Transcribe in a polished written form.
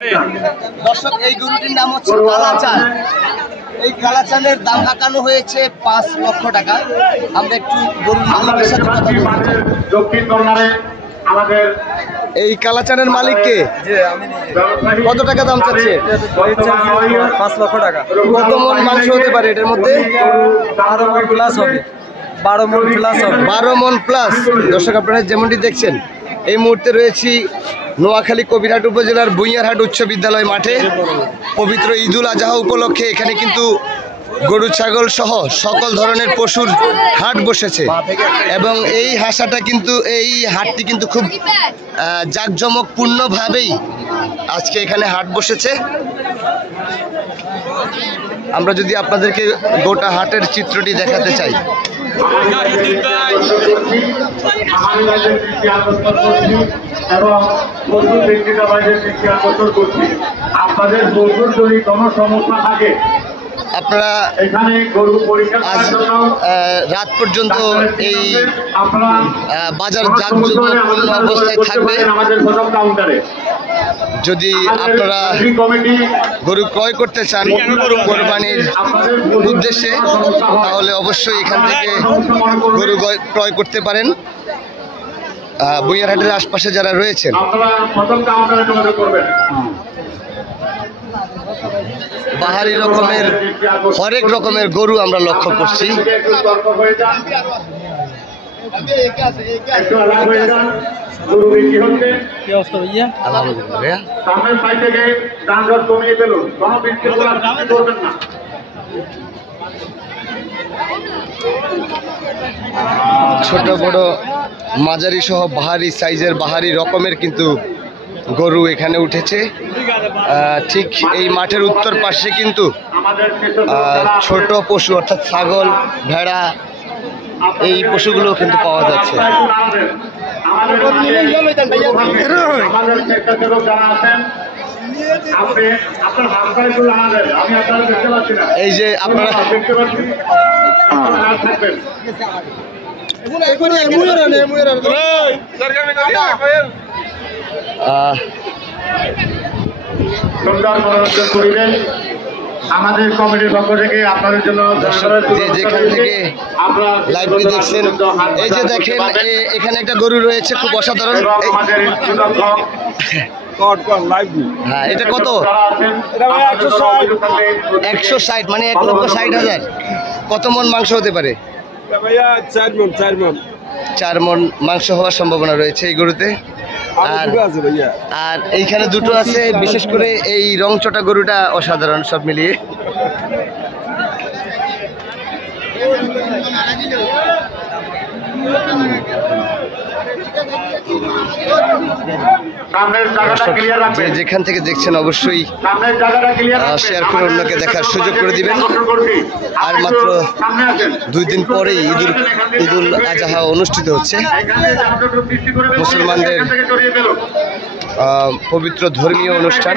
দর্শক, এই গরুটির নাম হচ্ছে কালাচাঁদ। এই কালাচাঁদের দাম হাঁকানো হয়েছে 5 লক্ষ টাকা। আমরা একটু গরুর মালিকের সাথে কথা বলতে চাই। এই কালাচাঁদের মালিককে কত টাকা দাম চাচ্ছে? 5 লক্ষ টাকা। কত মন মাংস হতে পারে এটার মধ্যে? 12 মন প্লাস হবে। 12 মন প্লাস হবে। 12 মন প্লাস। দর্শক, আপনারা যেমনটি দেখছেন, এই মুহূর্তে রয়েছি নোয়াখালী কবিরহাট উপজেলার বুইয়ারহাট উচ্চ বিদ্যালয় মাঠে। পবিত্র ঈদুল আজহা উপলক্ষে এখানে কিন্তু গরু ছাগল সহ সকল ধরনের পশুর হাট বসেছে এবং এই হাটটি কিন্তু খুব জাঁকজমকপূর্ণভাবেই আজকে এখানে হাট বসেছে। আমরা যদি আপনাদেরকে গোটা হাটের চিত্রটি দেখাতে চাই। আপনাদের যদি কোনো সমস্যা থাকে আপনারা আজ রাত পর্যন্ত এই বাজার জাঁকজমকপূর্ণ অবস্থায় থাকবে। যদি আপনারা গরু ক্রয় করতে চান কোরবানির উদ্দেশ্যে, তাহলে অবশ্যই এখান থেকে গরু ক্রয় করতে পারেন। বুইয়ারহাটের আশপাশে যারা রয়েছেন, বাহারি রকমের হরেক রকমের গরু আমরা লক্ষ্য করছি। ছোট বড় মাঝারি সহ বাহারি সাইজের বাহারি রকমের কিন্তু গরু এখানে উঠেছে। ঠিক এই মাঠের উত্তর পাশে কিন্তু ছোট পশু অর্থাৎ ছাগল, ভেড়া, এই পশুগুলো কিন্তু পাওয়া যাচ্ছে। এই যে আপনারা সুন্দর মনোরঞ্জন করিবেন। আমাদের কমিটির পক্ষ থেকে আপনাদের জন্য যেখান থেকে লাইভটি দেখছেন, এই যে দেখেন এখানে একটা গরু রয়েছে, খুব অসাধারণ। হ্যাঁ, এটা কত? 160, মানে 1,60,000। কত মন মাংস হতে পারে? 4 মন মাংস হওয়ার সম্ভাবনা রয়েছে এই গরুতে। আর এইখানে দুটো আছে, বিশেষ করে এই রংচটা গরুটা অসাধারণ সব মিলিয়ে। যেখান থেকে দেখছেন অবশ্যই শেয়ার করে অন্যকে দেখার সুযোগ করে দিবেন। আর মাত্র 2 দিন পরেই ঈদুল আজহা অনুষ্ঠিত হচ্ছে। মুসলমানদের পবিত্র ধর্মীয় অনুষ্ঠান।